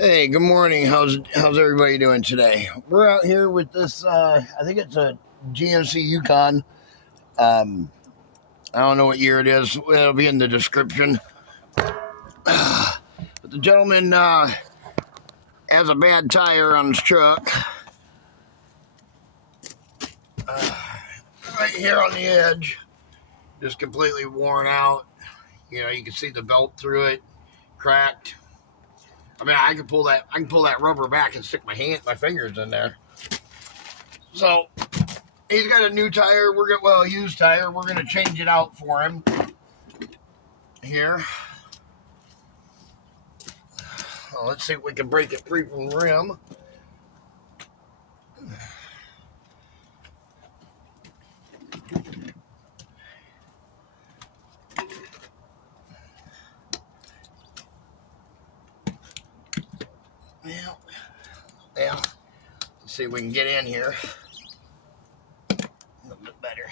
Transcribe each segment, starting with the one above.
Hey, good morning. How's everybody doing today? We're out here with this. I think it's a GMC Yukon. Um, I don't know what year it is. It'll be in the description. But the gentleman has a bad tire on his truck, right here on the edge, just completely worn out. You know, you can see the belt through it, cracked. I mean, I can pull that. I can pull that rubber back and stick my fingers in there. So he's got a new tire. A used tire. We're gonna change it out for him here. Well, let's see if we can break it free from the rim. Yeah. Let's see if we can get in here a little bit better.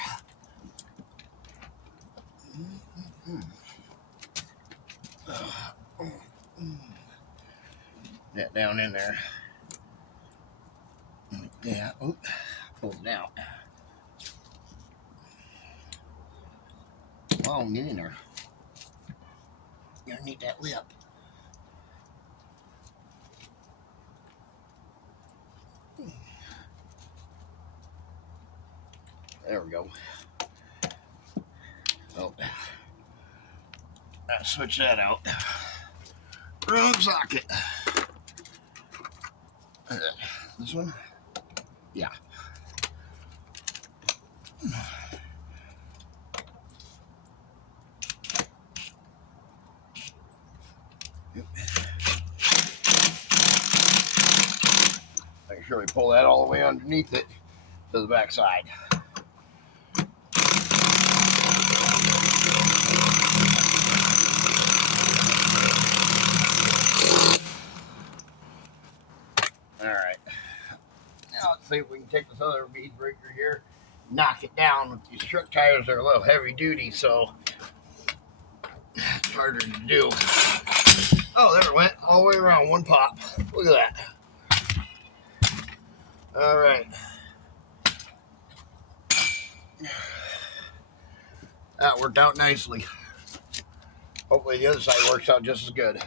That down in there. Yeah. Oop. Pull it out. Oh, get in there. You gotta need that lip. There we go. Oh, I'll switch that out. Wrong socket. This one? Yeah. Make sure we pull that all the way underneath it to the back side. All right. Now let's see if we can take this other bead breaker here, knock it down. These truck tires are a little heavy duty, so it's harder to do. Oh, there it went. All the way around, one pop. Look at that. All right. That worked out nicely. Hopefully the other side works out just as good.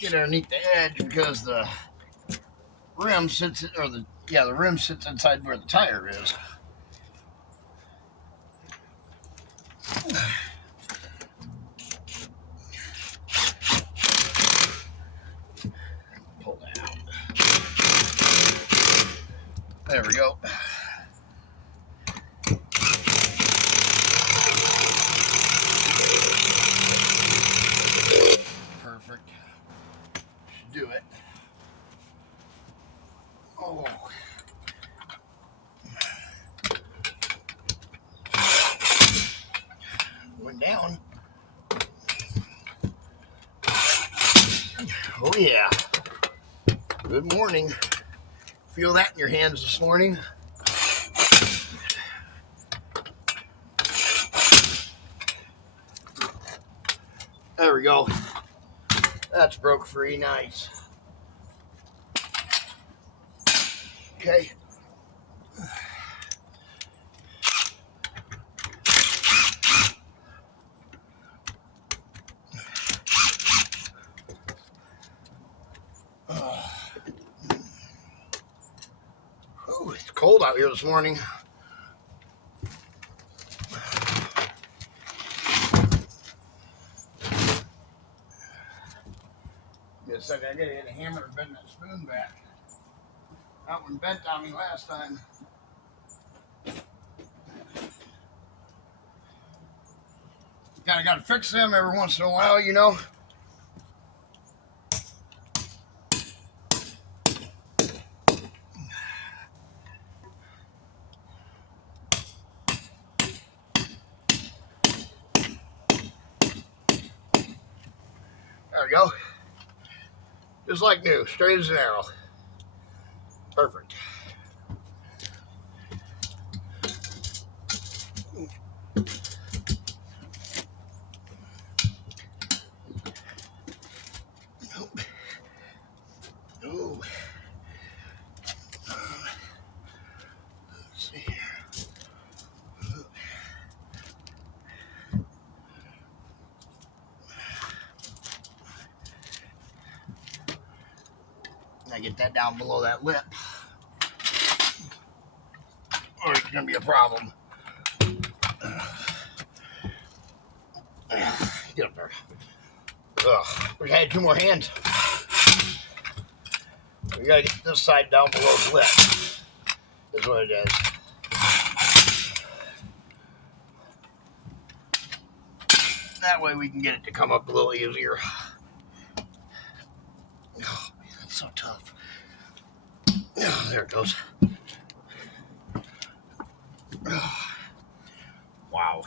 Get underneath the edge because the rim sits, the rim sits inside where the tire is. Pull that out. There we go. Perfect. Should do it. Oh. Went down. Oh yeah. Good morning. Feel that in your hands this morning? There we go. That's broke free. Nice. Okay. Oh, it's cold out here this morning. Just a second, I gotta get a hammer to bend that spoon back. That one bent on me last time. Kinda gotta fix them every once in a while, you know. There we go. Just like new, straight as an arrow. Perfect. Oh. Let's see here. I get that down below that lip, or it's gonna be a problem. Get up there. Ugh. We had 2 more hands. We gotta get this side down below the lip. Is what it is. That way we can get it to come up a little easier. Oh, man, that's so tough. Oh, there it goes. Oh, wow.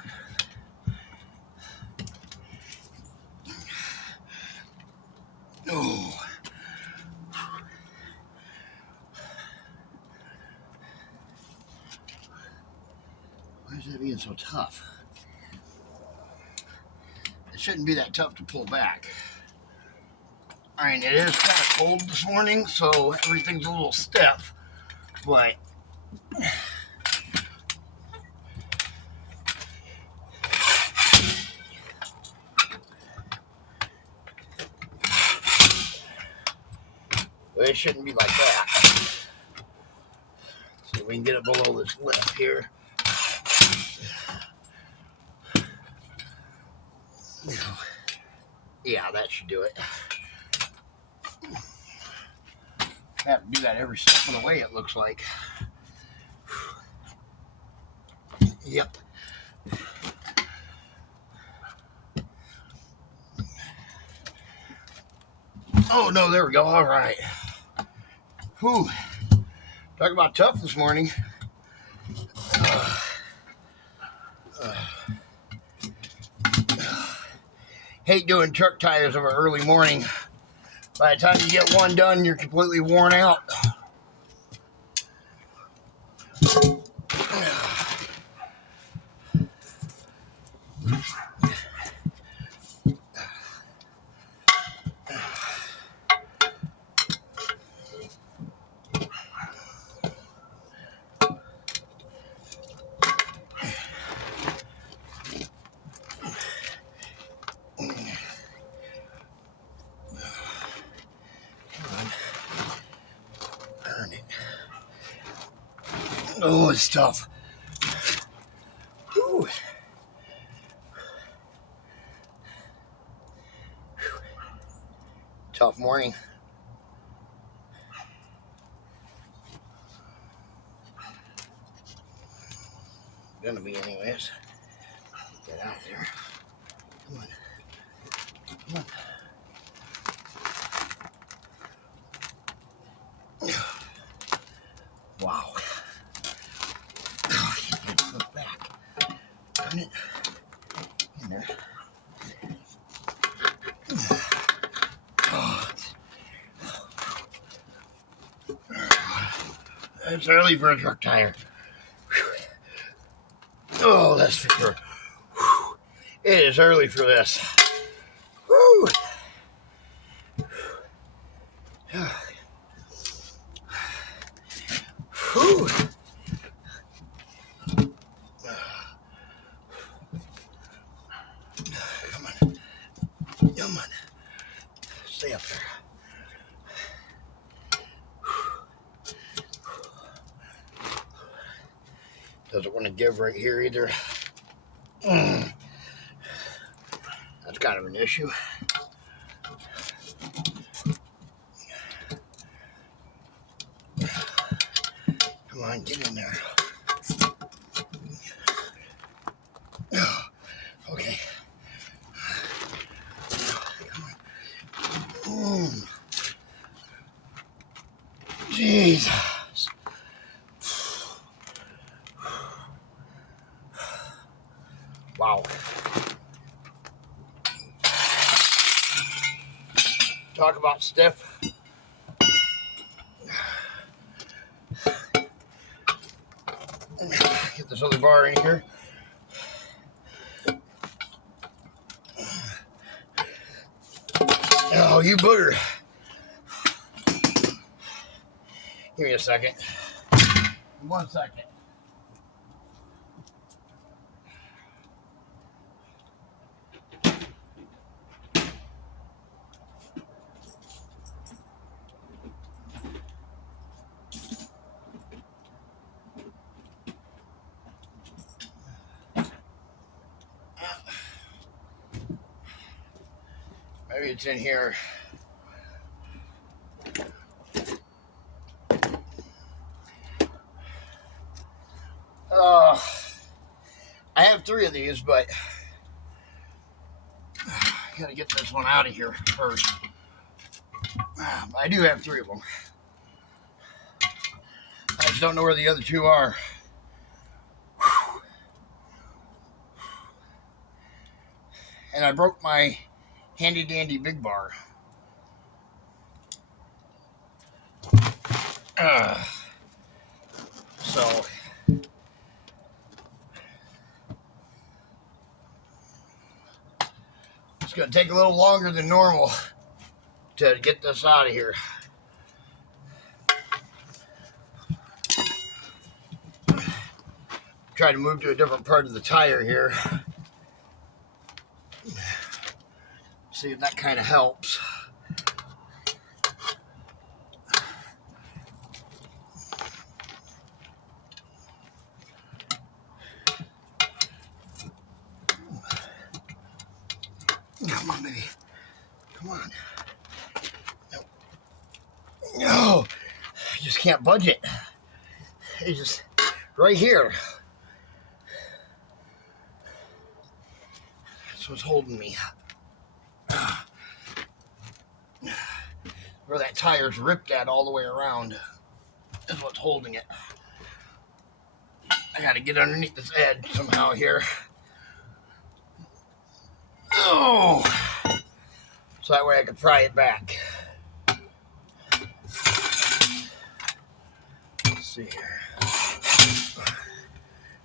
Oh. Why is that being so tough? It shouldn't be that tough to pull back. I mean, it is kind of cold this morning, so everything's a little stiff, but it shouldn't be like that. So we can get it below this lip here. Yeah, that should do it. I have to do that every step of the way, it looks like. Yep. Oh, no, there we go. All right. Whew. Talk about tough this morning. Hate doing truck tires of an early morning. By the time you get one done, you're completely worn out. Oh, it's tough. Whew. Tough morning. Gonna be anyways. Get out of there. Come on. Come on. Wow. Oh, I can't get it back. Turn it in there. Oh, it's early for a truck tire. Oh, that's for sure. It is early for this. Woo. Whew. Come on. Come on. Stay up there. Doesn't want to give right here either. That's kind of an issue. Come on, get in there. Okay. Come on. Jesus. Wow. Talk about stiff. Get this other bar in here. Oh, you booger. Give me a second. 1 second. Maybe it's in here. I have 3 of these, but I gotta get this one out of here first. I do have 3 of them. I just don't know where the other 2 are. And I broke my handy dandy big bar. So it's going to take a little longer than normal to get this out of here. Try to move to a different part of the tire here. See if that kind of helps. Come on, baby. Come on. No. I just can't budge it. It's just right here. That's what's holding me. Where that tire's ripped at all the way around is what's holding it. I gotta get underneath this edge somehow here. Oh! So that way I can pry it back. Let's see here.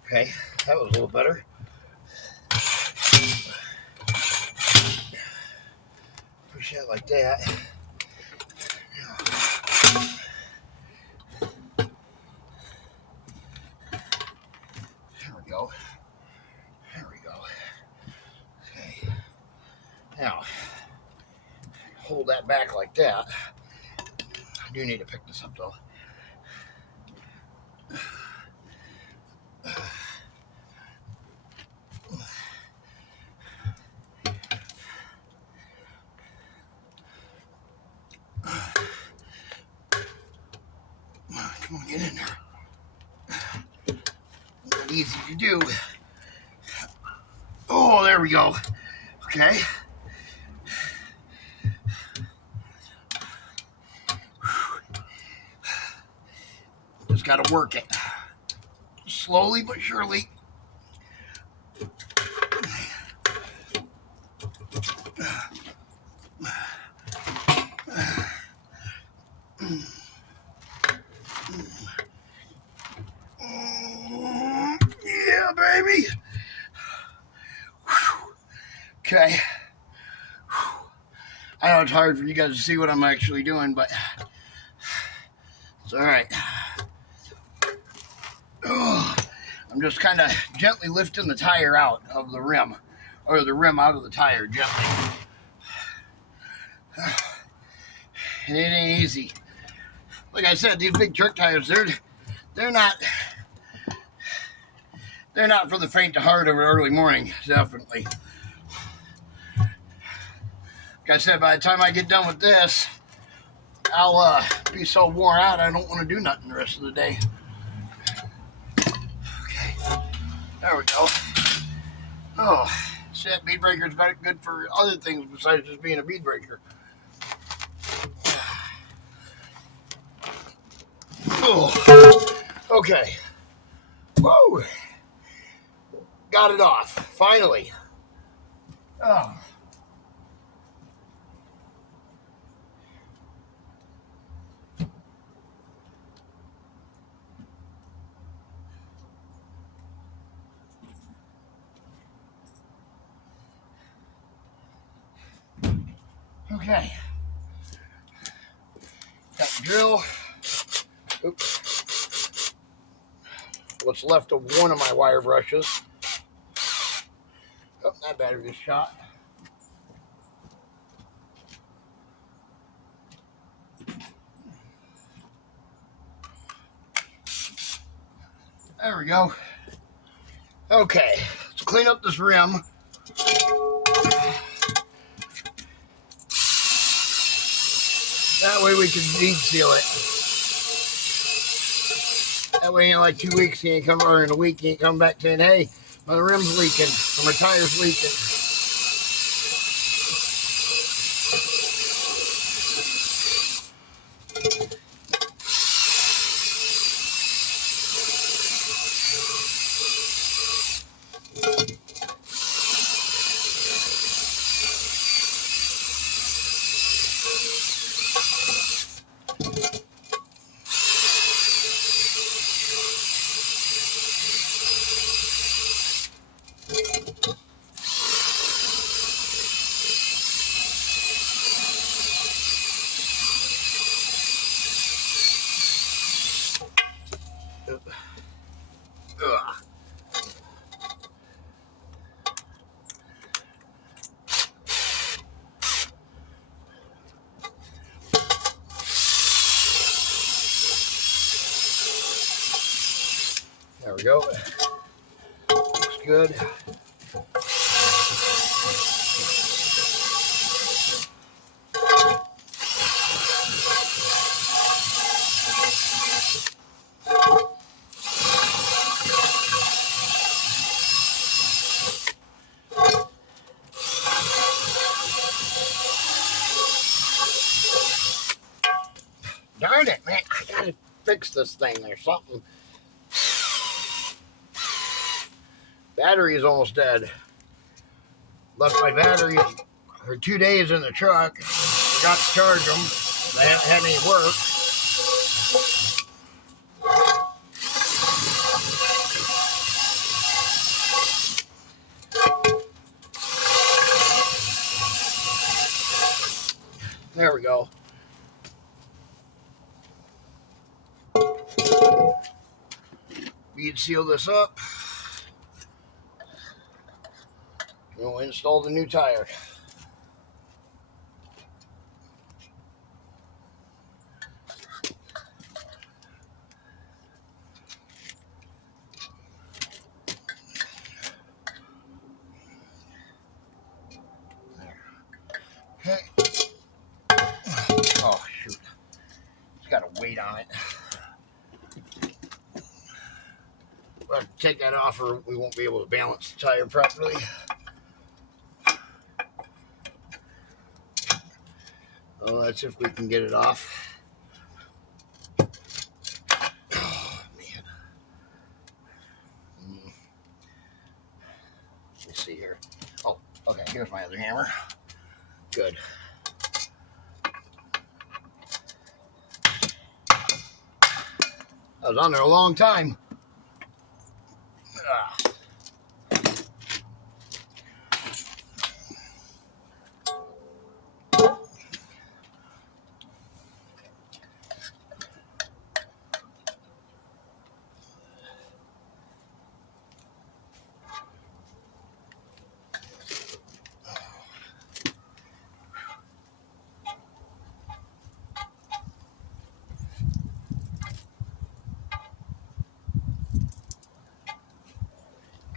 Okay, that was a little better. Push that like that. There we go. There we go. Okay. Now, hold that back like that. I do need to pick this up though. Come on, get in there. Not easy to do. Oh, there we go. Okay. Just got to work it. Slowly but surely. Yeah, baby. Okay. I know it's hard for you guys to see what I'm actually doing, but it's all right. Oh, I'm just kind of gently lifting the tire out of the rim, or the rim out of the tire gently. And it ain't easy. Like I said, these big truck tires, they're not for the faint of heart of an early morning, definitely. Like I said, by the time I get done with this, I'll be so worn out I don't want to do nothing the rest of the day. Okay, there we go. Oh, see, that bead breaker is very good for other things besides just being a bead breaker. Oh, okay. Whoa. Got it off, finally. Oh. Okay. Got the drill. Oops. What's left of one of my wire brushes. Oh, that battery is shot. There we go. Okay, let's clean up this rim. That way we can bead seal it. That way in like 2 weeks, you ain't come, or in a week, you ain't come back saying, hey, my rim's leaking, or my tire's leaking. Ugh. There we go. Looks good. Darn it, man. I gotta fix this thing or something. Battery is almost dead. Left my battery for 2 days in the truck. Forgot to charge them. They haven't had any work. There we go. Bead seal this up. We'll install the new tire. Okay. Oh, shoot. It's got a weight on it. We'll have to take that off or we won't be able to balance the tire properly. Oh, that's if we can get it off. Oh, man. Let's see here. Oh, okay. Here's my other hammer. Good. I was on there a long time.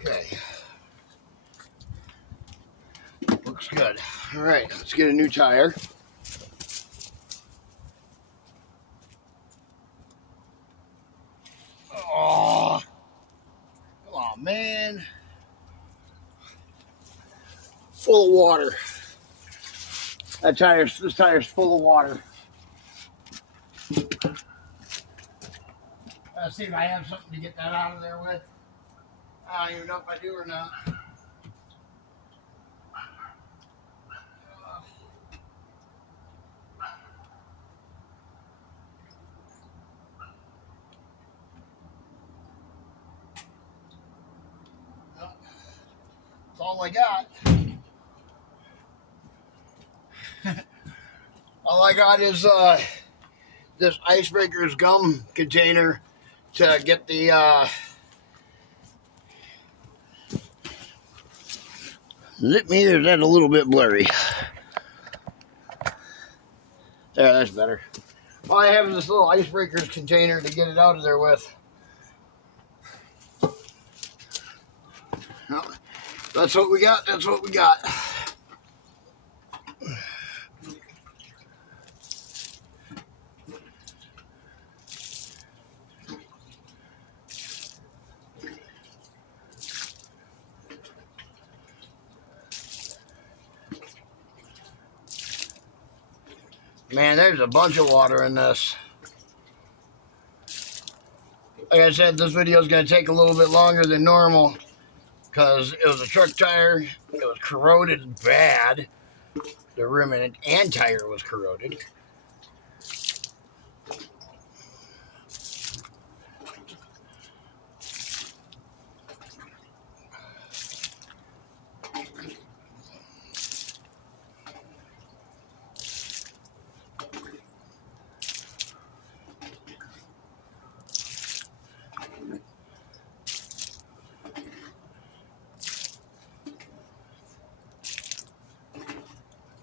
Okay. Looks good. All right, let's get a new tire. Oh, come on, man. Full of water. This tire's full of water. Let's see if I have something to get that out of there with. I don't even know if I do or not. That's all I got. All I got is this Icebreaker's gum container to get the let me hear that a little bit blurry. There, that's better. All I have is this little Icebreaker's container to get it out of there with. Well, that's what we got. That's what we got. Man, there's a bunch of water in this. Like I said, this video is going to take a little bit longer than normal because it was a truck tire. It was corroded bad. The rim and tire was corroded.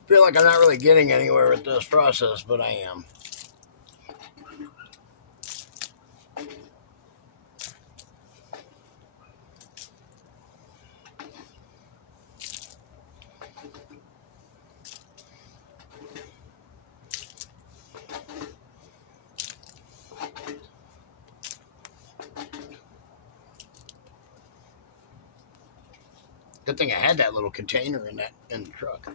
I feel like I'm not really getting anywhere with this process, but I am. Good thing I had that little container in the truck.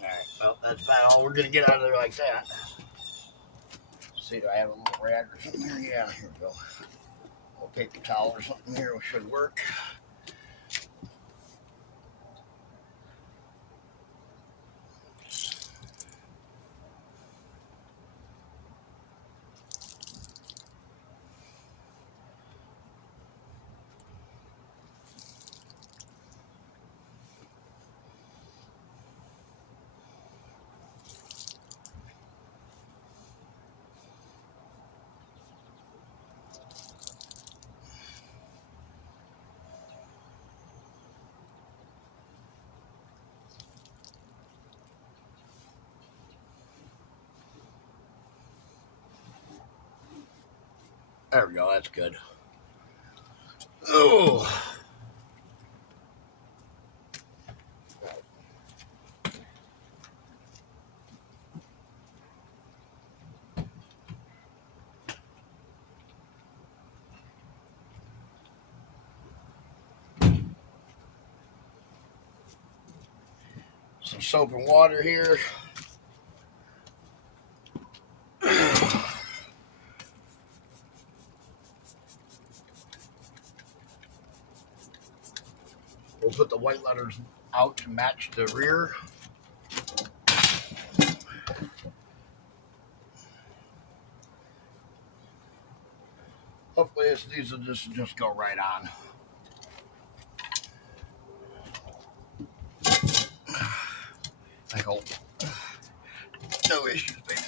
Alright, well, that's about all we're going to get out of there like that. Let's see, do I have a little rag or something here? Yeah, here we go. A little paper towel or something here should work. There we go, that's good. Oh. Some soap and water here. We'll put the white letters out to match the rear. Hopefully these will just go right on. I hope. No issues, baby.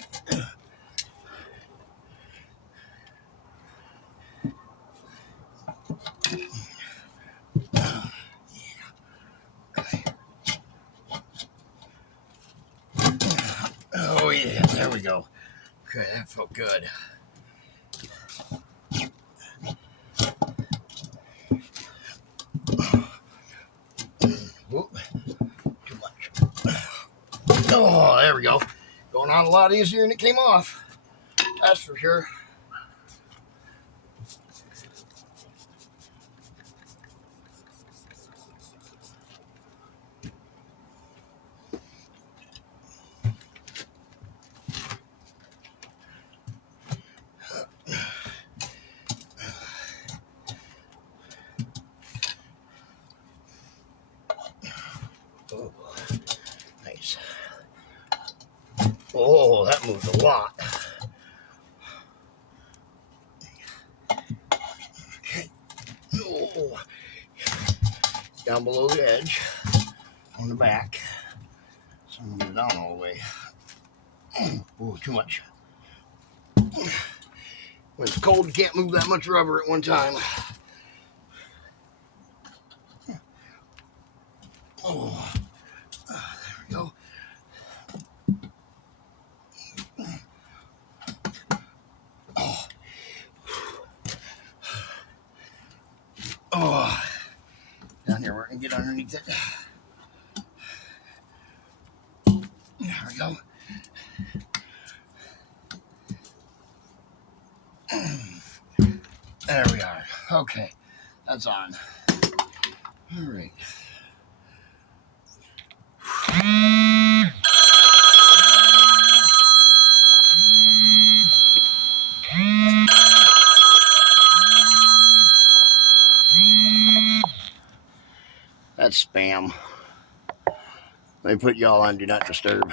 Oh yeah, there we go. Okay, that felt good. Whoop. Too much. Oh, there we go. Going on a lot easier than it came off. That's for sure. Oh, nice. Oh, that moved a lot. Okay. down below the edge on the back. So I'm going to get it down all the way. Ooh, too much. When it's cold, you can't move that much rubber at one time. Oh, there we go. Oh, down here where I can get underneath it. There we go. There we are. Okay, that's on. All right. That's spam. They put y'all on Do Not Disturb.